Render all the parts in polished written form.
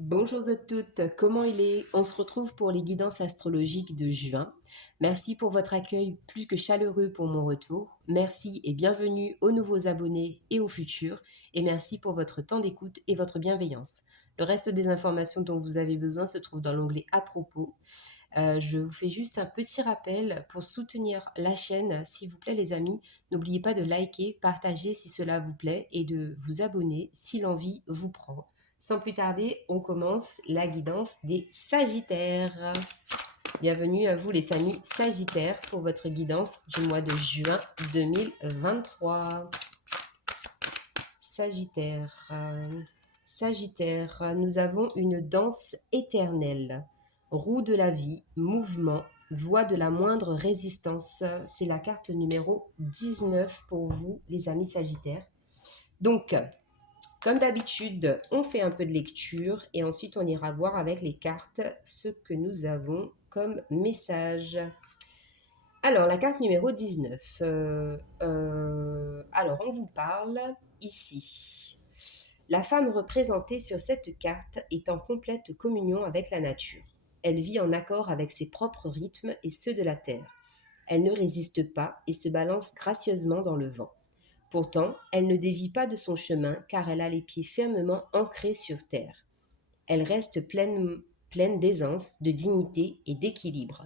Bonjour à toutes, comment il est? On se retrouve pour les guidances astrologiques de juin. Merci pour votre accueil plus que chaleureux pour mon retour. Merci et bienvenue aux nouveaux abonnés et aux futurs. Et merci pour votre temps d'écoute et votre bienveillance. Le reste des informations dont vous avez besoin se trouve dans l'onglet à propos. Je vous fais juste un petit rappel pour soutenir la chaîne, s'il vous plaît les amis. N'oubliez pas de liker, partager si cela vous plaît et de vous abonner si l'envie vous prend. Sans plus tarder, on commence la guidance des Sagittaires. Bienvenue à vous les amis Sagittaires pour votre guidance du mois de juin 2023. Sagittaire. Sagittaire, nous avons une danse éternelle. Roue de la vie, mouvement, voie de la moindre résistance. C'est la carte numéro 19 pour vous les amis Sagittaires. Donc, comme d'habitude, on fait un peu de lecture et ensuite on ira voir avec les cartes ce que nous avons comme message. Alors, la carte numéro 19. Alors, on vous parle ici. La femme représentée sur cette carte est en complète communion avec la nature. Elle vit en accord avec ses propres rythmes et ceux de la terre. Elle ne résiste pas et se balance gracieusement dans le vent. Pourtant, elle ne dévie pas de son chemin car elle a les pieds fermement ancrés sur terre. Elle reste pleine d'aisance, de dignité et d'équilibre.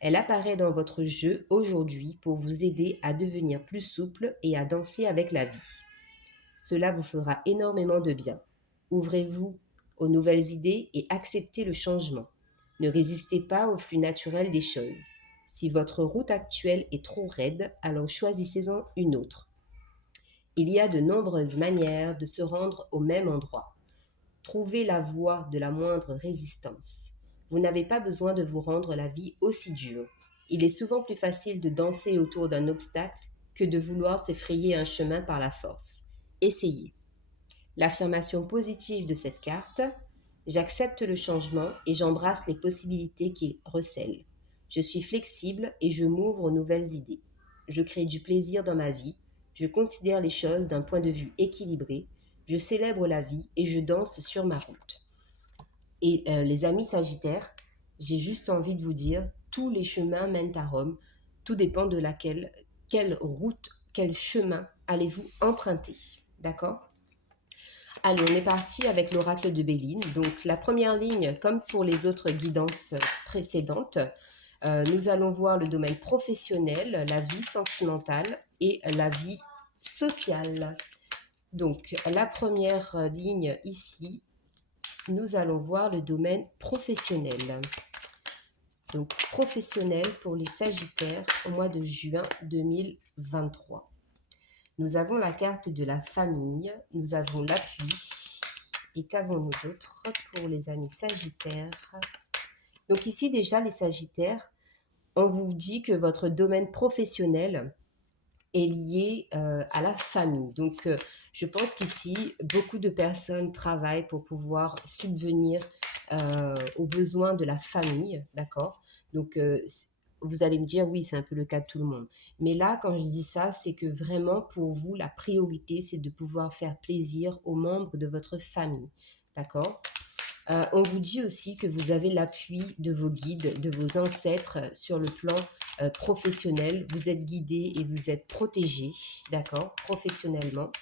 Elle apparaît dans votre jeu aujourd'hui pour vous aider à devenir plus souple et à danser avec la vie. Cela vous fera énormément de bien. Ouvrez-vous aux nouvelles idées et acceptez le changement. Ne résistez pas au flux naturel des choses. Si votre route actuelle est trop raide, alors choisissez-en une autre. Il y a de nombreuses manières de se rendre au même endroit. Trouvez la voie de la moindre résistance. Vous n'avez pas besoin de vous rendre la vie aussi dure. Il est souvent plus facile de danser autour d'un obstacle que de vouloir se frayer un chemin par la force. Essayez. L'affirmation positive de cette carte: j'accepte le changement et j'embrasse les possibilités qu'il recèle. Je suis flexible et je m'ouvre aux nouvelles idées. Je crée du plaisir dans ma vie. Je considère les choses d'un point de vue équilibré. Je célèbre la vie et je danse sur ma route. Et les amis Sagittaires, j'ai juste envie de vous dire, tous les chemins mènent à Rome. Tout dépend de quelle route, quel chemin allez-vous emprunter. D'accord? Allez, on est parti avec l'oracle de Béline. Donc la première ligne, comme pour les autres guidances précédentes, nous allons voir le domaine professionnel, la vie sentimentale et la vie sociale. Donc la première ligne ici, nous allons voir le domaine professionnel. Donc professionnel pour les Sagittaires au mois de juin 2023. Nous avons la carte de la famille, nous avons l'appui. Et qu'avons-nous d'autre pour les amis Sagittaires? Donc ici déjà les Sagittaires, on vous dit que votre domaine professionnel est lié à la famille. Donc je pense qu'ici, beaucoup de personnes travaillent pour pouvoir subvenir aux besoins de la famille, d'accord? Donc vous allez me dire, oui, c'est un peu le cas de tout le monde. Mais là, quand je dis ça, c'est que vraiment, pour vous, la priorité, c'est de pouvoir faire plaisir aux membres de votre famille. D'accord? On vous dit aussi que vous avez l'appui de vos guides, de vos ancêtres sur le plan professionnel. Vous êtes guidé et vous êtes protégé, d'accord, professionnellement.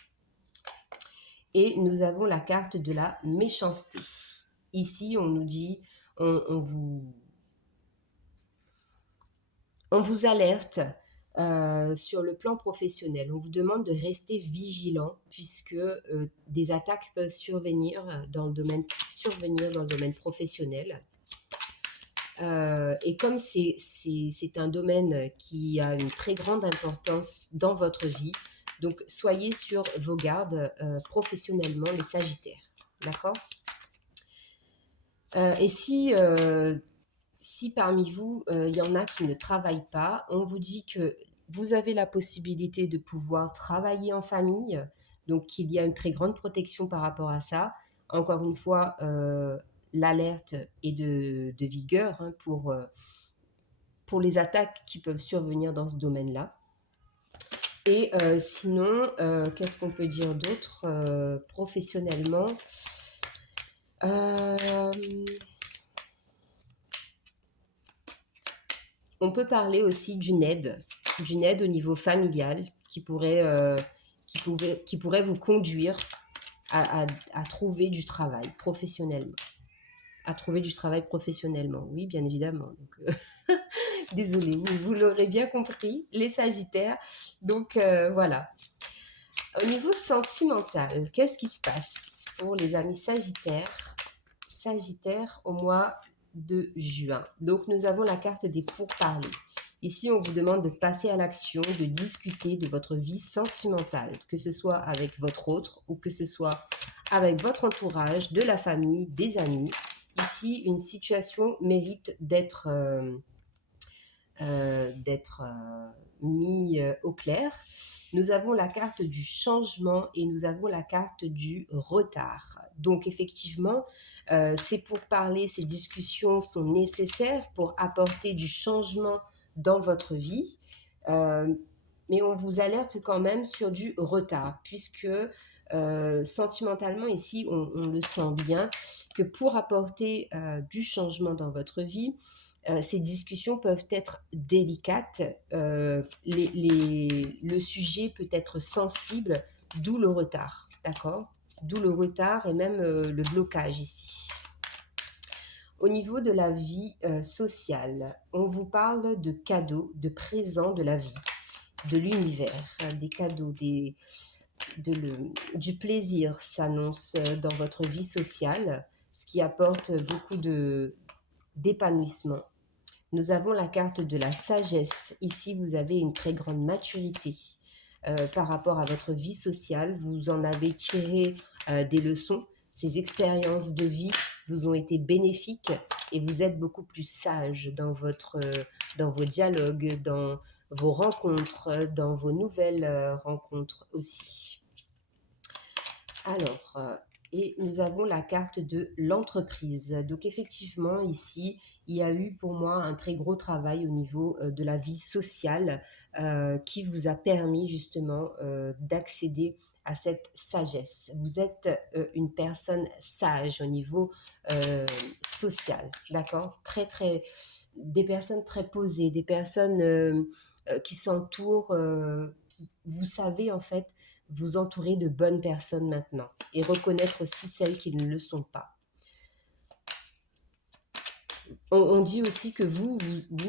Et nous avons la carte de la méchanceté. Ici, on nous dit, on vous alerte sur le plan professionnel. On vous demande de rester vigilant puisque des attaques peuvent survenir dans le domaine professionnel. Et comme c'est un domaine qui a une très grande importance dans votre vie, donc soyez sur vos gardes professionnellement, les Sagittaires. D'accord? Et si parmi vous, il y en a qui ne travaillent pas, on vous dit que vous avez la possibilité de pouvoir travailler en famille, donc il y a une très grande protection par rapport à ça. Encore une fois, l'alerte est de vigueur hein, pour les attaques qui peuvent survenir dans ce domaine-là. Et sinon, qu'est-ce qu'on peut dire d'autre professionnellement On peut parler aussi d'une aide au niveau familial qui pourrait vous conduire à trouver du travail professionnellement. À trouver du travail professionnellement, oui, bien évidemment. Donc, désolée, vous l'aurez bien compris, les Sagittaires. Donc, voilà. Au niveau sentimental, qu'est-ce qui se passe pour les amis Sagittaires? Sagittaire au mois de juin. Donc, nous avons la carte des pourparlers. Ici, on vous demande de passer à l'action, de discuter de votre vie sentimentale, que ce soit avec votre autre ou que ce soit avec votre entourage, de la famille, des amis. Ici, une situation mérite d'être mis au clair. Nous avons la carte du changement et nous avons la carte du retard. Donc effectivement, ces pourparlers, ces discussions sont nécessaires pour apporter du changement dans votre vie. Mais on vous alerte quand même sur du retard, puisque sentimentalement ici, on le sent bien, que pour apporter du changement dans votre vie, ces discussions peuvent être délicates, le sujet peut être sensible, d'où le retard, d'accord? D'où le retard et même le blocage ici. Au niveau de la vie sociale, on vous parle de cadeaux, de présents de la vie, de l'univers, des cadeaux, du plaisir s'annonce dans votre vie sociale, ce qui apporte beaucoup d'épanouissement. Nous avons la carte de la sagesse. Ici, vous avez une très grande maturité par rapport à votre vie sociale. Vous en avez tiré des leçons. Ces expériences de vie vous ont été bénéfiques et vous êtes beaucoup plus sage dans vos dialogues, dans vos rencontres, dans vos nouvelles rencontres aussi. Alors, et nous avons la carte de l'entreprise. Donc effectivement, ici, il y a eu pour moi un très gros travail au niveau de la vie sociale qui vous a permis justement d'accéder à cette sagesse. Vous êtes une personne sage au niveau social, d'accord? Des personnes très posées, des personnes qui s'entourent, vous savez en fait vous entourer de bonnes personnes maintenant et reconnaître aussi celles qui ne le sont pas. On dit aussi que vous,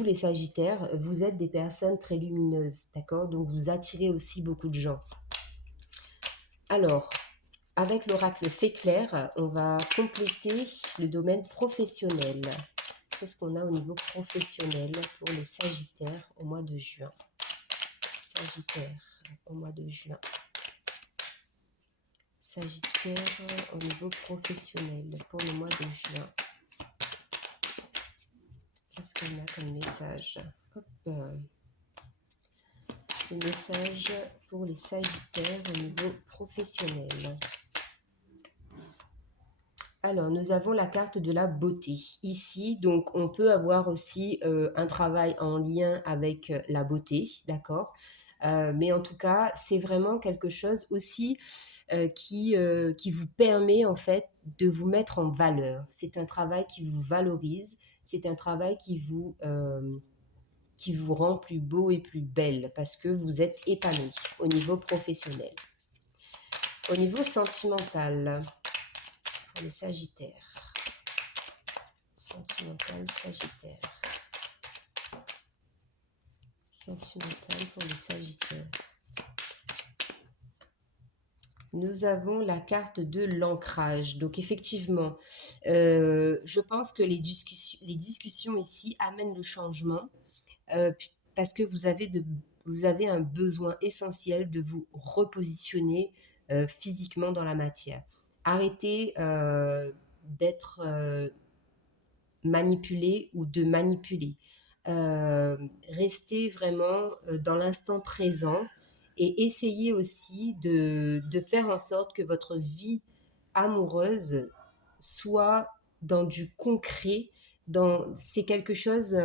les Sagittaires, vous êtes des personnes très lumineuses, d'accord? Donc vous attirez aussi beaucoup de gens. Alors, avec l'oracle Fée Claire, on va compléter le domaine professionnel. Qu'est-ce qu'on a au niveau professionnel pour les Sagittaires au mois de juin? Sagittaire au mois de juin. Sagittaire au niveau professionnel pour le mois de juin. Qu'est-ce qu'on a comme message? Hop. Le message pour les Sagittaires au niveau professionnel. Alors, nous avons la carte de la beauté. Ici, donc, on peut avoir aussi un travail en lien avec la beauté, d'accord? Mais en tout cas, c'est vraiment quelque chose aussi qui vous permet en fait de vous mettre en valeur. C'est un travail qui vous valorise, c'est un travail qui vous rend plus beau et plus belle parce que vous êtes épanoui au niveau professionnel. Au niveau sentimental, pour les Sagittaires. Sentimental, Sagittaire. Sentimental pour les Sagittaires. Nous avons la carte de l'ancrage. Donc effectivement, je pense que les discussions ici amènent le changement parce que vous avez un besoin essentiel de vous repositionner physiquement dans la matière. Arrêtez d'être manipulé ou de manipuler. Restez vraiment dans l'instant présent et essayez aussi de faire en sorte que votre vie amoureuse soit dans du concret. C'est quelque chose...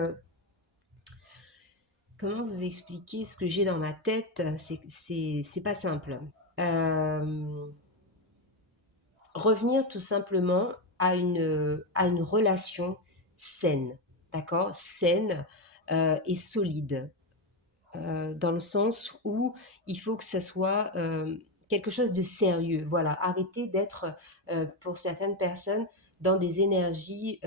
comment vous expliquer ce que j'ai dans ma tête? C'est pas simple. Revenir tout simplement à une relation saine, d'accord? Saine et solide, dans le sens où il faut que ça soit quelque chose de sérieux. Voilà, arrêtez d'être, pour certaines personnes, dans des énergies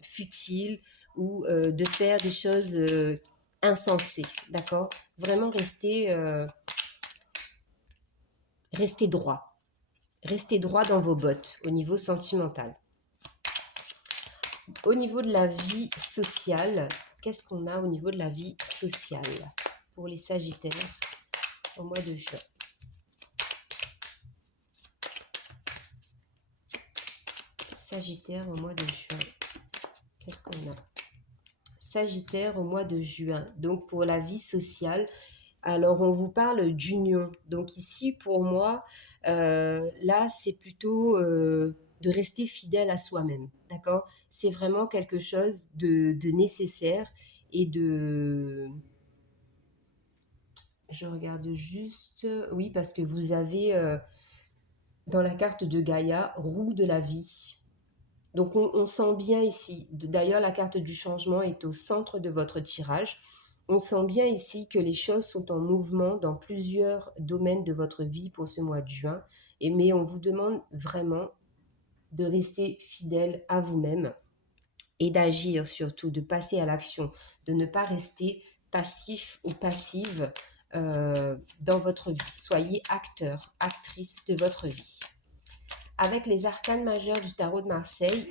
futiles ou de faire des choses insensées, d'accord? Vraiment restez droit. Restez droit dans vos bottes au niveau sentimental. Au niveau de la vie sociale, qu'est-ce qu'on a au niveau de la vie sociale pour les Sagittaires au mois de juin? Sagittaire au mois de juin, qu'est-ce qu'on a? Sagittaire au mois de juin, donc pour la vie sociale, alors on vous parle d'union. Donc ici pour moi, là c'est plutôt de rester fidèle à soi-même, d'accord? C'est vraiment quelque chose de nécessaire et de... Je regarde juste... Oui, parce que vous avez dans la carte de Gaïa, roue de la vie. Donc on sent bien ici, d'ailleurs la carte du changement est au centre de votre tirage, on sent bien ici que les choses sont en mouvement dans plusieurs domaines de votre vie pour ce mois de juin, mais on vous demande vraiment de rester fidèle à vous-même et d'agir surtout, de passer à l'action, de ne pas rester passif ou passive dans votre vie. Soyez acteur, actrice de votre vie. Avec les arcanes majeures du tarot de Marseille,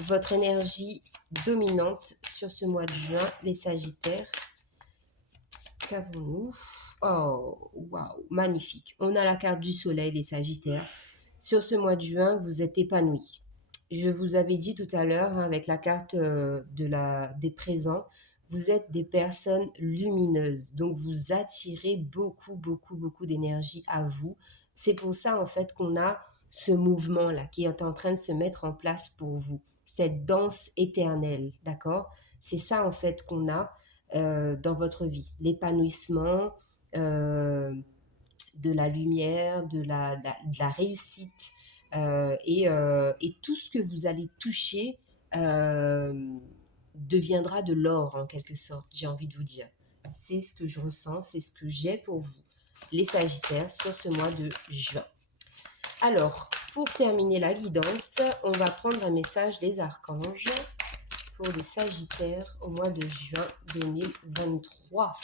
votre énergie dominante sur ce mois de juin, les Sagittaires. Qu'avons-nous? Oh, waouh, magnifique. On a la carte du soleil, les Sagittaires. Sur ce mois de juin, vous êtes épanouis. Je vous avais dit tout à l'heure, avec la carte des présents, vous êtes des personnes lumineuses. Donc, vous attirez beaucoup, beaucoup, beaucoup d'énergie à vous. C'est pour ça, en fait, qu'on a ce mouvement-là qui est en train de se mettre en place pour vous. Cette danse éternelle, d'accord? C'est ça, en fait, qu'on a dans votre vie. L'épanouissement, de la lumière, de la réussite et tout ce que vous allez toucher deviendra de l'or en quelque sorte, j'ai envie de vous dire. C'est ce que je ressens, c'est ce que j'ai pour vous, les Sagittaires, sur ce mois de juin. Alors, pour terminer la guidance, on va prendre un message des archanges pour les Sagittaires au mois de juin 2023.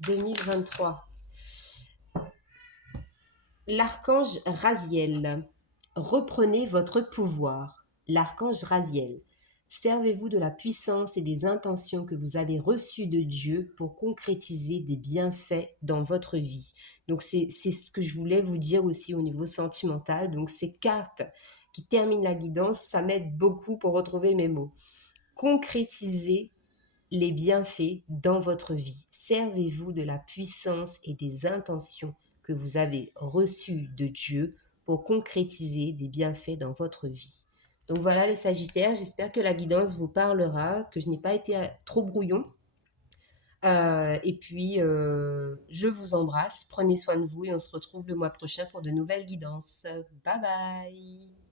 2023. L'archange Raziel. Reprenez votre pouvoir. L'archange Raziel. Servez-vous de la puissance et des intentions que vous avez reçues de Dieu pour concrétiser des bienfaits dans votre vie. Donc c'est ce que je voulais vous dire aussi au niveau sentimental. Donc ces cartes qui terminent la guidance, ça m'aide beaucoup pour retrouver mes mots. Concrétisez les bienfaits dans votre vie. Servez-vous de la puissance et des intentions que vous avez reçues de Dieu pour concrétiser des bienfaits dans votre vie. Donc voilà les Sagittaires, j'espère que la guidance vous parlera, que je n'ai pas été trop brouillon. Et puis, je vous embrasse, prenez soin de vous et on se retrouve le mois prochain pour de nouvelles guidances. Bye bye!